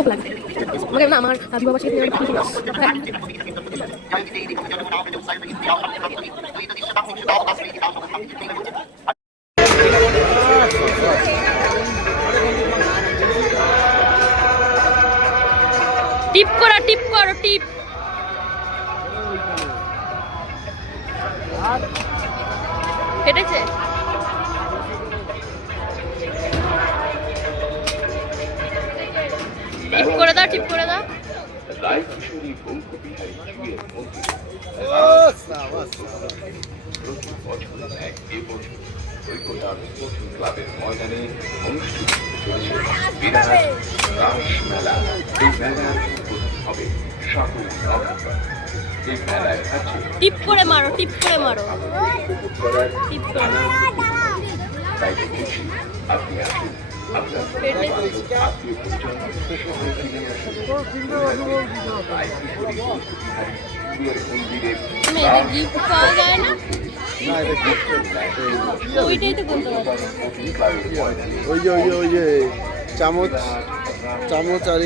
খুব লাগছে আমাকে না আমার বিবাহ বার্ষিকী টিপ করো টিপ করো টিপ কেটেছে টিপ করে দাও টিপ করে দাও ক্লাবের ময়দানে অনুষ্ঠিত চলেছে বিরাট রাস মেলা। এই মেলার হবে সকল নভেম্বর। এই মেলায় আছে টিপ করে মারো টিপ করে মারো টিপ করে তাই বলছি আপনি আসুন আপনার আত্মীয় পরিজন শহরে ফিরে আসুন। মন্দিরের গিফট পাওয়া যায় না ওইটাই তো বলতে পারছি ওই যে চামচ আর